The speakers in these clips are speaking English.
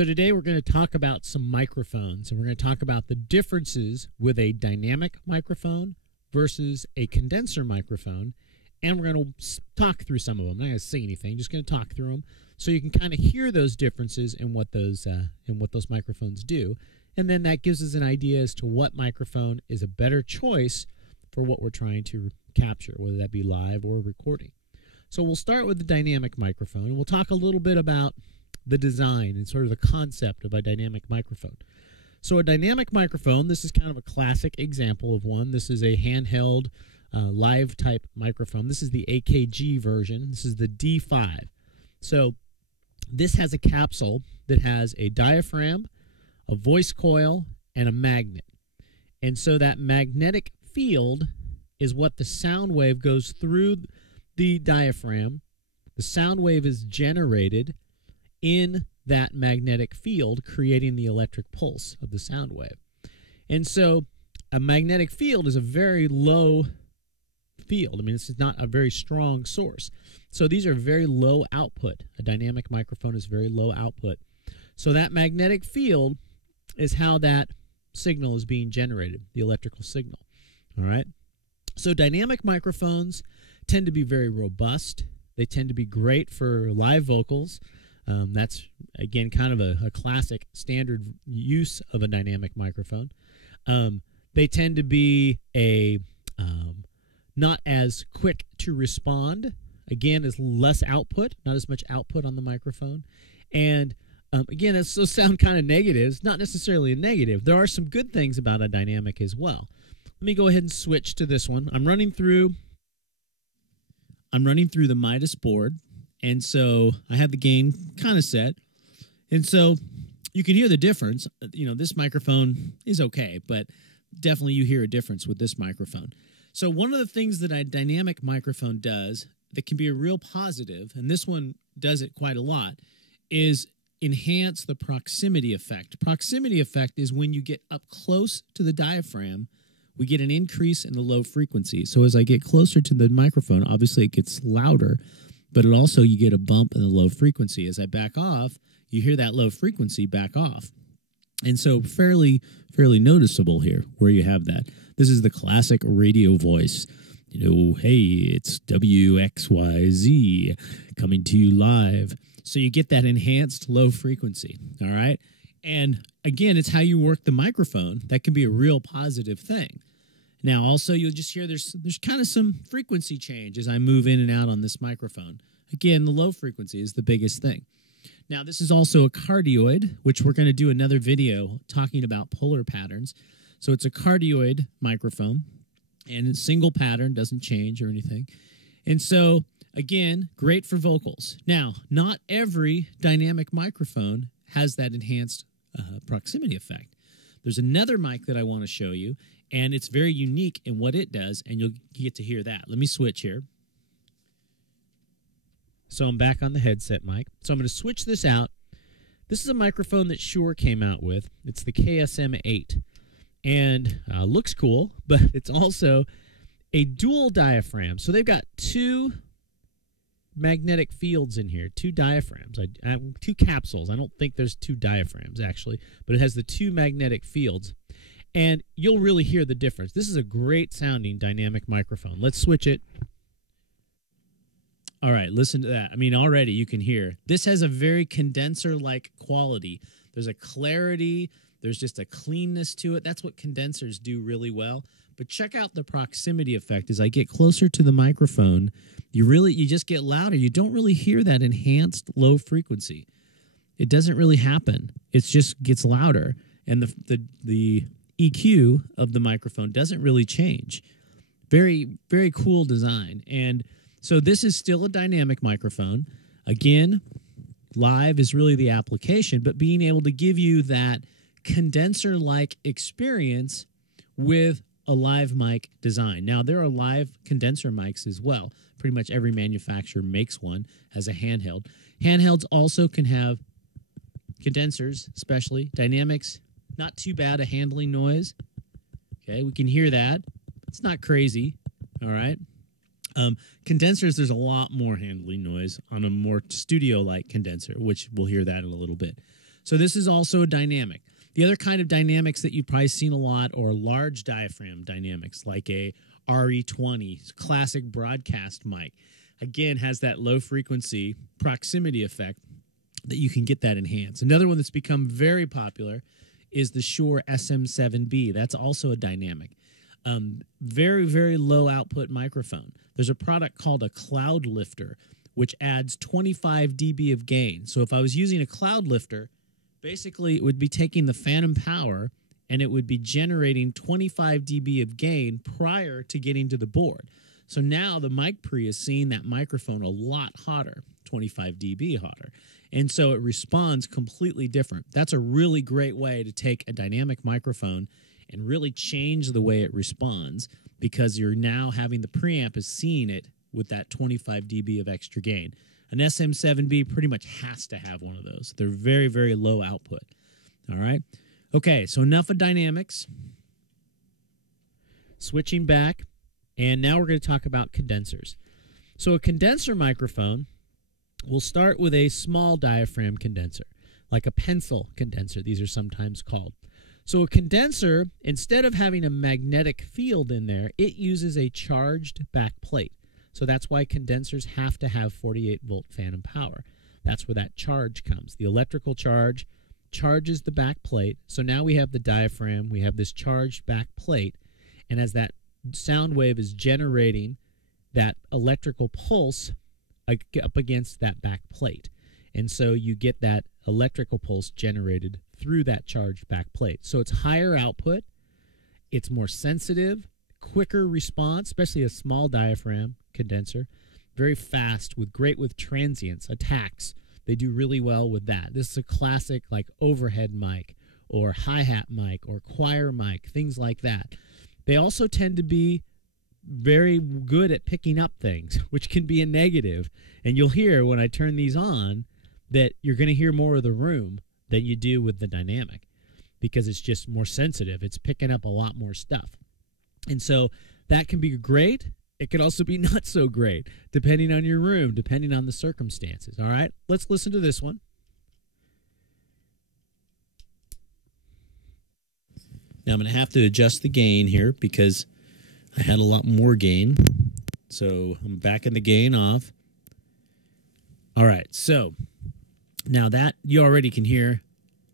So today we're going to talk about some microphones, and we're going to talk about the differences with a dynamic microphone versus a condenser microphone, and we're going to talk through some of them. I'm not going to say anything, just going to talk through them so you can kind of hear those differences in what those microphones do, and then that gives us an idea as to what microphone is a better choice for what we're trying to capture, whether that be live or recording. So we'll start with the dynamic microphone, and we'll talk a little bit about the design and sort of the concept of a dynamic microphone. So a dynamic microphone, this is kind of a classic example of one. This is a handheld live type microphone. This is the AKG version. This is the D5. So this has a capsule that has a diaphragm, a voice coil, and a magnet. And so that magnetic field is what the sound wave goes through the diaphragm. The sound wave is generated in that magnetic field, creating the electric pulse of the sound wave. And so a magnetic field is a very low field. I mean, this is not a very strong source. So these are very low output. A dynamic microphone is very low output. So that magnetic field is how that signal is being generated, the electrical signal. All right? So dynamic microphones tend to be very robust. They tend to be great for live vocals. That's, again, kind of a classic standard use of a dynamic microphone. They tend to be not as quick to respond. Again, is less output, not as much output on the microphone. And again, this will sound kind of negative. It's not necessarily a negative. There are some good things about a dynamic as well. Let me go ahead and switch to this one. I'm running through the Midas board. And so I have the gain kind of set. And so you can hear the difference. You know, this microphone is okay, but definitely you hear a difference with this microphone. So one of the things that a dynamic microphone does that can be a real positive, and this one does it quite a lot, is enhance the proximity effect. Proximity effect is when you get up close to the diaphragm, we get an increase in the low frequency. So as I get closer to the microphone, obviously it gets louder, but it also, you get a bump in the low frequency. As I back off, you hear that low frequency back off. And so fairly noticeable here where you have that. This is the classic radio voice. You know, hey, it's WXYZ coming to you live. So you get that enhanced low frequency, all right? And again, it's how you work the microphone. That can be a real positive thing. Now, also, you'll just hear there's kind of some frequency change as I move in and out on this microphone. Again, the low frequency is the biggest thing. Now, this is also a cardioid, which we're going to do another video talking about polar patterns. So it's a cardioid microphone, and it's single pattern, doesn't change or anything. And so, again, great for vocals. Now, not every dynamic microphone has that enhanced proximity effect. There's another mic that I want to show you, and it's very unique in what it does, and you'll get to hear that. Let me switch here. So I'm back on the headset mic. So I'm going to switch this out. This is a microphone that Shure came out with. It's the KSM-8, and looks cool, but it's also a dual diaphragm. So they've got two magnetic fields in here, two diaphragms, two capsules. I don't think there's two diaphragms, actually, but it has the two magnetic fields. And you'll really hear the difference. This is a great sounding dynamic microphone. Let's switch it. All right, listen to that. I mean, already you can hear. This has a very condenser-like quality. There's a clarity. There's just a cleanness to it. That's what condensers do really well. But check out the proximity effect. As I get closer to the microphone, you just get louder. You don't really hear that enhanced low frequency. It doesn't really happen. It just gets louder. And the EQ of the microphone doesn't really change. Very, very cool design. And so this is still a dynamic microphone. Again, live is really the application, but being able to give you that condenser-like experience with a live mic design. Now, there are live condenser mics as well. Pretty much every manufacturer makes one as a handheld. Handhelds also can have condensers, especially. Dynamics, not too bad a handling noise. Okay, we can hear that. It's not crazy, all right? Condensers, there's a lot more handling noise on a more studio-like condenser, which we'll hear that in a little bit. So this is also a dynamic. The other kind of dynamics that you've probably seen a lot are large diaphragm dynamics, like a RE20 classic broadcast mic. Again, has that low frequency proximity effect that you can get that enhanced. Another one that's become very popular is the Shure SM7B. That's also a dynamic. Very, very low output microphone. There's a product called a cloud lifter, which adds 25 dB of gain. So if I was using a cloud lifter, basically it would be taking the phantom power and it would be generating 25 dB of gain prior to getting to the board. So now the mic pre is seeing that microphone a lot hotter, 25 dB hotter. And so it responds completely different. That's a really great way to take a dynamic microphone and really change the way it responds, because you're now having the preamp is seeing it with that 25 dB of extra gain. An SM7B pretty much has to have one of those. They're very, very low output. All right? Okay, so enough of dynamics. Switching back, and now we're going to talk about condensers. So a condenser microphone, we'll start with a small diaphragm condenser, like a pencil condenser, these are sometimes called. So a condenser, instead of having a magnetic field in there, it uses a charged back plate. So that's why condensers have to have 48-volt phantom power. That's where that charge comes. The electrical charge charges the back plate. So now we have the diaphragm, we have this charged back plate, and as that sound wave is generating that electrical pulse up against that back plate. And so you get that electrical pulse generated through that charged back plate. So it's higher output, it's more sensitive, quicker response, especially a small diaphragm condenser, very fast, great with transients, attacks. They do really well with that. This is a classic like overhead mic or hi-hat mic or choir mic, things like that. They also tend to be very good at picking up things, which can be a negative. And you'll hear when I turn these on that you're going to hear more of the room than you do with the dynamic, because it's just more sensitive. It's picking up a lot more stuff. And so that can be great. It can also be not so great, depending on your room, depending on the circumstances. All right, let's listen to this one. Now I'm going to have to adjust the gain here because I had a lot more gain. So I'm backing the gain off. All right, so now that you already can hear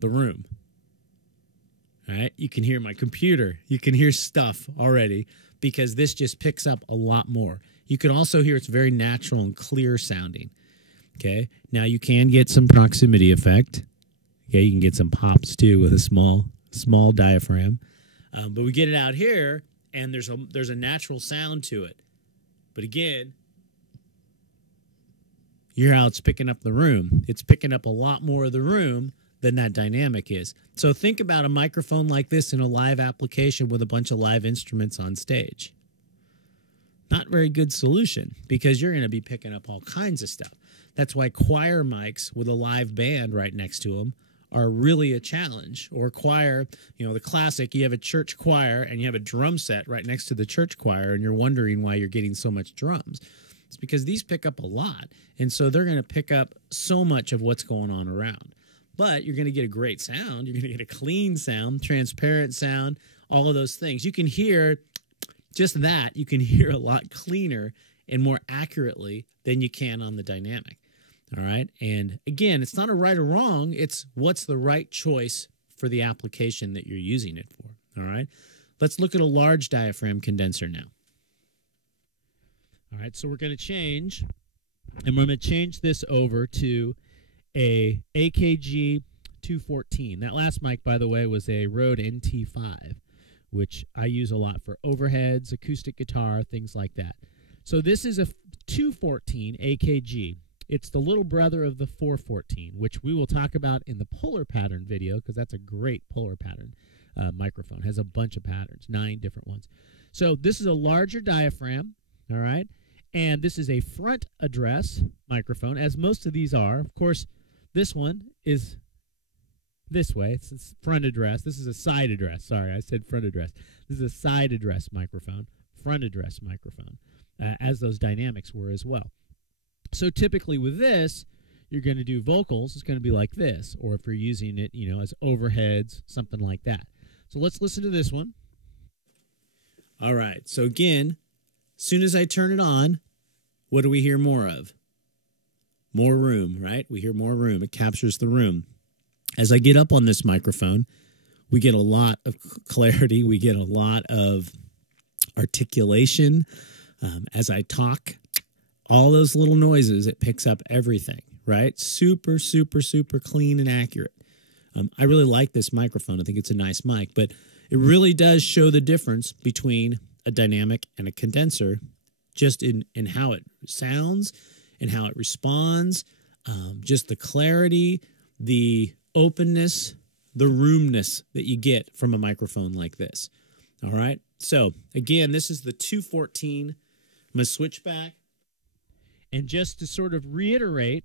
the room. All right, you can hear my computer. You can hear stuff already because this just picks up a lot more. You can also hear it's very natural and clear sounding. Okay, now you can get some proximity effect. Okay, you can get some pops too with a small diaphragm. But we get it out here, and there's a natural sound to it. But again, you hear how it's picking up the room. It's picking up a lot more of the room than that dynamic is. So think about a microphone like this in a live application with a bunch of live instruments on stage. Not very good solution, because you're going to be picking up all kinds of stuff. That's why choir mics with a live band right next to them are really a challenge. Or choir, you know, the classic, you have a church choir and you have a drum set right next to the church choir and you're wondering why you're getting so much drums. It's because these pick up a lot, and so they're going to pick up so much of what's going on around. But you're going to get a great sound. You're going to get a clean sound, transparent sound, all of those things. You can hear just that. You can hear a lot cleaner and more accurately than you can on the dynamic. All right? And again, it's not a right or wrong. It's what's the right choice for the application that you're using it for. All right? Let's look at a large diaphragm condenser now. All right, so we're going to change, and we're going to change this over to a AKG 214. That last mic, by the way, was a Rode NT5, which I use a lot for overheads, acoustic guitar, things like that. So this is a 214 AKG. It's the little brother of the 414, which we will talk about in the polar pattern video, because that's a great polar pattern microphone. It has a bunch of patterns, 9 different ones. So this is a larger diaphragm, all right? And this is a front address microphone, as most of these are. Of course, this one is this way. It's front address. This is a side address. Sorry, I said front address. This is a side address microphone, front address microphone, as those dynamics were as well. So typically with this, you're going to do vocals, it's going to be like this. Or if you're using it, as overheads, something like that. So let's listen to this one. All right. So again, as soon as I turn it on, what do we hear more of? More room, right? We hear more room. It captures the room. As I get up on this microphone, we get a lot of clarity. We get a lot of articulation. As I talk, all those little noises, it picks up everything, right? Super, super, super clean and accurate. I really like this microphone. I think it's a nice mic, but it really does show the difference between a dynamic and a condenser, just in how it sounds and how it responds, just the clarity, the openness, the roomness that you get from a microphone like this. All right. So again, this is the 214. I'm going to switch back. And just to sort of reiterate,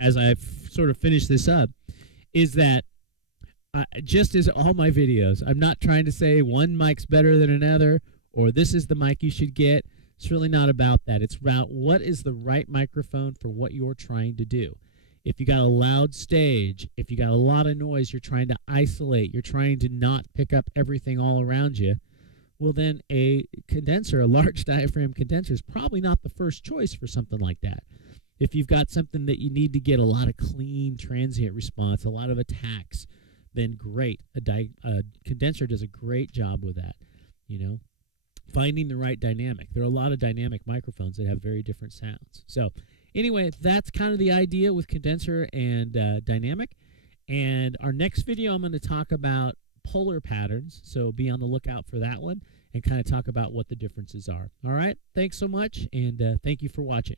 as I've sort of finished this up, is that just as all my videos, I'm not trying to say one mic's better than another or this is the mic you should get. It's really not about that. It's about what is the right microphone for what you're trying to do. If you got a loud stage, if you got a lot of noise, you're trying to isolate, you're trying to not pick up everything all around you, well then a condenser, a large diaphragm condenser is probably not the first choice for something like that. If you've got something that you need to get a lot of clean transient response, a lot of attacks, then great. A condenser does a great job with that, finding the right dynamic. There are a lot of dynamic microphones that have very different sounds. So anyway, that's kind of the idea with condenser and dynamic. And our next video, I'm going to talk about polar patterns. So be on the lookout for that one and kind of talk about what the differences are. All right. Thanks so much. And thank you for watching.